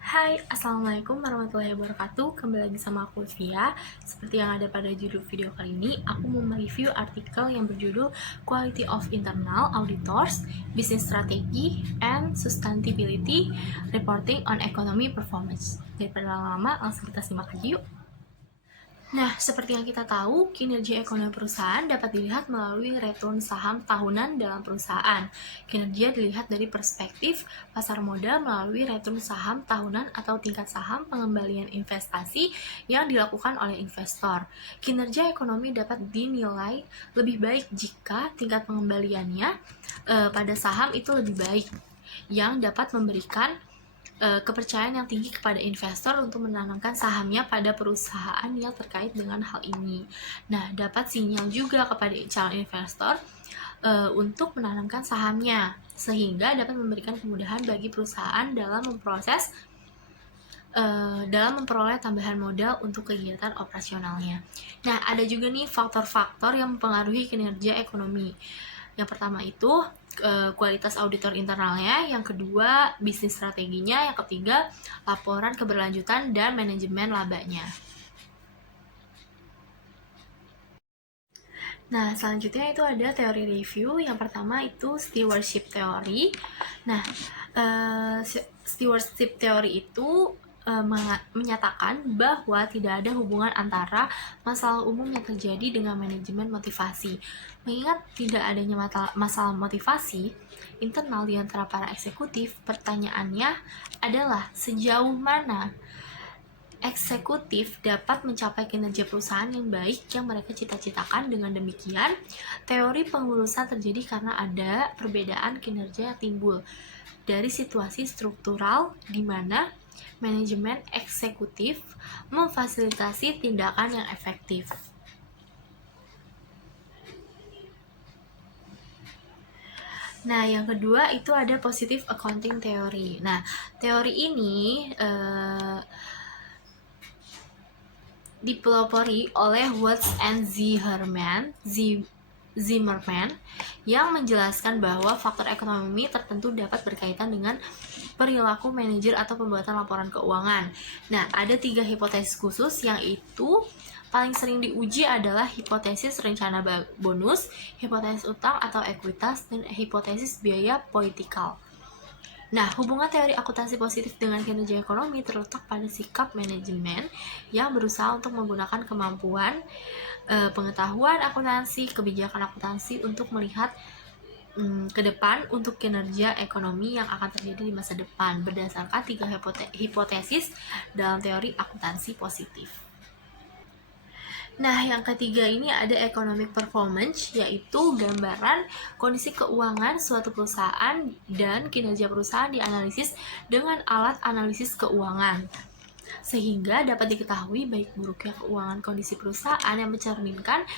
Hai, Assalamualaikum warahmatullahi wabarakatuh. Kembali lagi sama aku, Via. Seperti yang ada pada judul video kali ini, aku mau mereview artikel yang berjudul Quality of Internal Auditors, Business Strategy, and Sustainability Reporting on Economy Performance. Daripada lama-lama, langsung kita simak aja yuk. Nah, seperti yang kita tahu, kinerja ekonomi perusahaan dapat dilihat melalui return saham tahunan dalam perusahaan. Kinerja dilihat dari perspektif pasar modal melalui return saham tahunan atau tingkat saham pengembalian investasi yang dilakukan oleh investor. Kinerja ekonomi dapat dinilai lebih baik jika tingkat pengembaliannya pada saham itu lebih baik, yang dapat memberikan kepercayaan yang tinggi kepada investor untuk menanamkan sahamnya pada perusahaan yang terkait dengan hal ini. Nah, dapat sinyal juga kepada calon investor untuk menanamkan sahamnya, sehingga dapat memberikan kemudahan bagi perusahaan dalam memperoleh tambahan modal untuk kegiatan operasionalnya. Nah, ada juga nih faktor-faktor yang mempengaruhi kinerja ekonomi. Yang pertama itu kualitas auditor internalnya, yang kedua bisnis strateginya, yang ketiga laporan keberlanjutan dan manajemen labanya. Nah, selanjutnya itu ada teori review. Yang pertama itu stewardship theory. Nah, stewardship theory itu menyatakan bahwa tidak ada hubungan antara masalah umum yang terjadi dengan manajemen motivasi. Mengingat tidak adanya masalah motivasi internal di antara para eksekutif, pertanyaannya adalah sejauh mana eksekutif dapat mencapai kinerja perusahaan yang baik yang mereka cita-citakan. Dengan demikian, teori pengurusan terjadi karena ada perbedaan kinerja yang timbul dari situasi struktural di mana manajemen eksekutif memfasilitasi tindakan yang efektif. Nah, yang kedua itu ada positive accounting theory. Nah, teori ini dipelopori oleh Watts and Zimmerman yang menjelaskan bahwa faktor ekonomi tertentu dapat berkaitan dengan perilaku manajer atau pembuatan laporan keuangan. Nah, ada 3 hipotesis khusus yang itu paling sering diuji adalah hipotesis rencana bonus, hipotesis utang atau ekuitas, dan hipotesis biaya politikal. Nah, hubungan teori akuntansi positif dengan kinerja ekonomi terletak pada sikap manajemen yang berusaha untuk menggunakan kemampuan, pengetahuan akuntansi, kebijakan akuntansi untuk melihat ke depan untuk kinerja ekonomi yang akan terjadi di masa depan berdasarkan 3 hipotesis dalam teori akuntansi positif. Nah, yang ketiga ini ada economic performance, yaitu gambaran kondisi keuangan suatu perusahaan dan kinerja perusahaan dianalisis dengan alat analisis keuangan, sehingga dapat diketahui baik buruknya keuangan kondisi perusahaan yang mencerminkan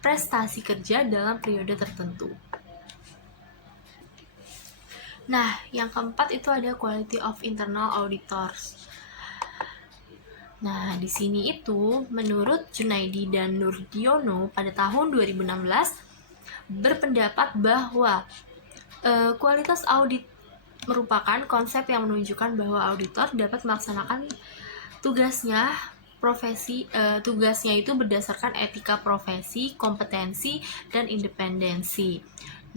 prestasi kerja dalam periode tertentu. Nah, yang keempat itu ada quality of internal auditors. Nah, di sini itu menurut Junaidi dan Nurdiono pada tahun 2016 berpendapat bahwa kualitas audit merupakan konsep yang menunjukkan bahwa auditor dapat melaksanakan tugasnya itu berdasarkan etika profesi, kompetensi, dan independensi.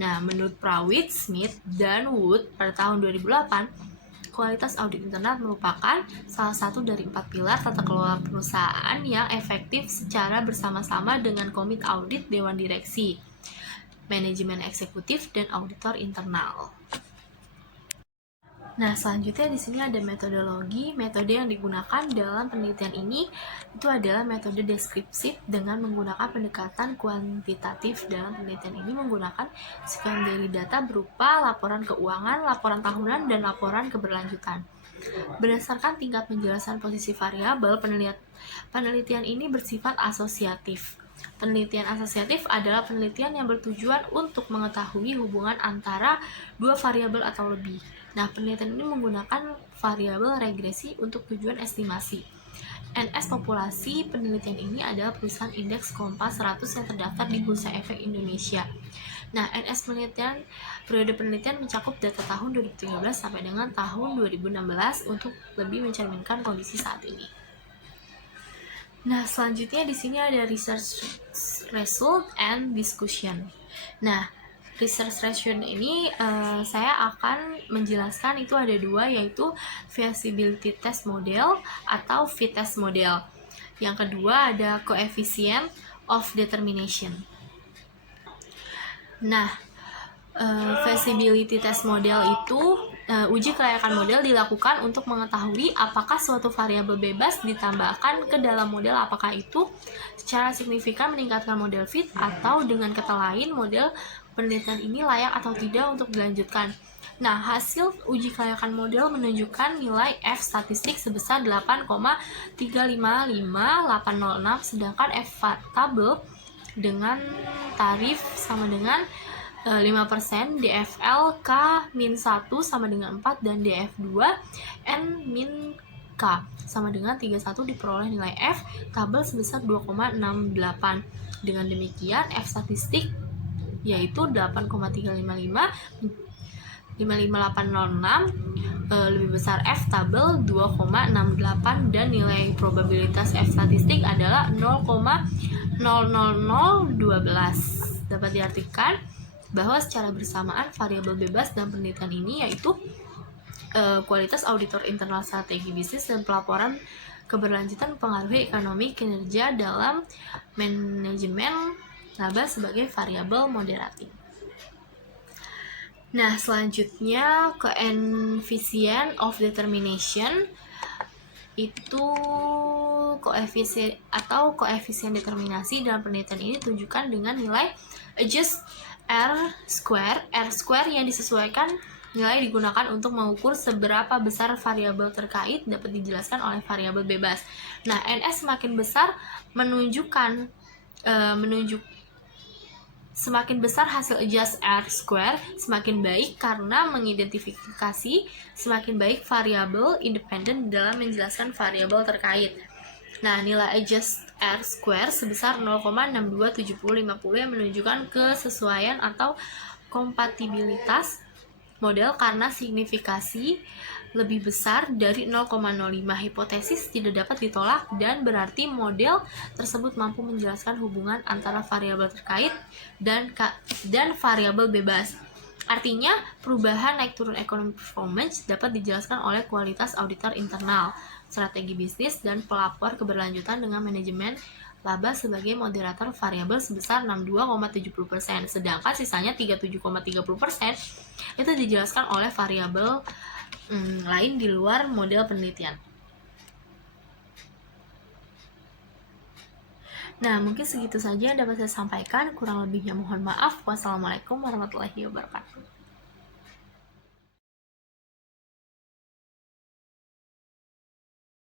Nah, menurut Prawit, Smith, dan Wood pada tahun 2008, kualitas audit internal merupakan salah satu dari 4 pilar tata kelola perusahaan yang efektif secara bersama-sama dengan komite audit, dewan direksi, manajemen eksekutif, dan auditor internal. Nah, selanjutnya di sini ada metodologi. Metode yang digunakan dalam penelitian ini itu adalah metode deskripsif dengan menggunakan pendekatan kuantitatif. Dalam penelitian ini menggunakan sekian dari data berupa laporan keuangan, laporan tahunan, dan laporan keberlanjutan. Berdasarkan tingkat penjelasan posisi variabel, penelitian ini bersifat asosiatif. Penelitian asosiatif adalah penelitian yang bertujuan untuk mengetahui hubungan antara 2 variabel atau lebih. Nah, penelitian ini menggunakan variabel regresi untuk tujuan estimasi. NS populasi penelitian ini adalah perusahaan indeks Kompas 100 yang terdaftar di Bursa Efek Indonesia. Nah, NS penelitian periode penelitian mencakup data tahun 2013 sampai dengan tahun 2016 untuk lebih mencerminkan kondisi saat ini. Nah, selanjutnya di sini ada research result and discussion. Nah, research result ini saya akan menjelaskan itu ada dua, yaitu feasibility test model atau fit-test model. Yang kedua ada coefficient of determination. Nah, feasibility test model itu uji kelayakan model dilakukan untuk mengetahui apakah suatu variabel bebas ditambahkan ke dalam model, apakah itu secara signifikan meningkatkan model fit, atau dengan kata lain model penelitian ini layak atau tidak untuk dilanjutkan. Nah, hasil uji kelayakan model menunjukkan nilai F statistik sebesar 8,355806, sedangkan F tabel dengan tarif sama dengan 5%, DFL K-1 sama dengan 4, dan DF2 N-K sama dengan 31 diperoleh nilai F tabel sebesar 2,68. Dengan demikian F statistik yaitu 8,355 55806 lebih besar F tabel 2,68, dan nilai probabilitas F statistik adalah 0,00012. Dapat diartikan bahwa secara bersamaan variabel bebas dalam penelitian ini yaitu kualitas auditor internal strategi bisnis dan pelaporan keberlanjutan mempengaruhi ekonomi kinerja dalam manajemen laba sebagai variabel moderating. Nah, selanjutnya coefficient of determination itu koefisien determinasi dalam penelitian ini ditunjukkan dengan nilai adjust R square yang disesuaikan nilai digunakan untuk mengukur seberapa besar variabel terkait dapat dijelaskan oleh variabel bebas. Nah, NS semakin besar semakin besar hasil adjust R square semakin baik karena mengidentifikasi semakin baik variabel independen dalam menjelaskan variabel terkait. Nah, nilai adjust R square sebesar 0,627050 yang menunjukkan kesesuaian atau kompatibilitas model karena signifikasi lebih besar dari 0,05. Hipotesis tidak dapat ditolak dan berarti model tersebut mampu menjelaskan hubungan antara variabel terkait dan variabel bebas. Artinya, perubahan naik turun ekonomi performance dapat dijelaskan oleh kualitas auditor internal, strategi bisnis, dan pelapor keberlanjutan dengan manajemen laba sebagai moderator variabel sebesar 62,70%, sedangkan sisanya 37,30% itu dijelaskan oleh variabel lain di luar model penelitian. Nah, mungkin segitu saja yang dapat saya sampaikan. Kurang lebihnya mohon maaf. Wassalamualaikum warahmatullahi wabarakatuh.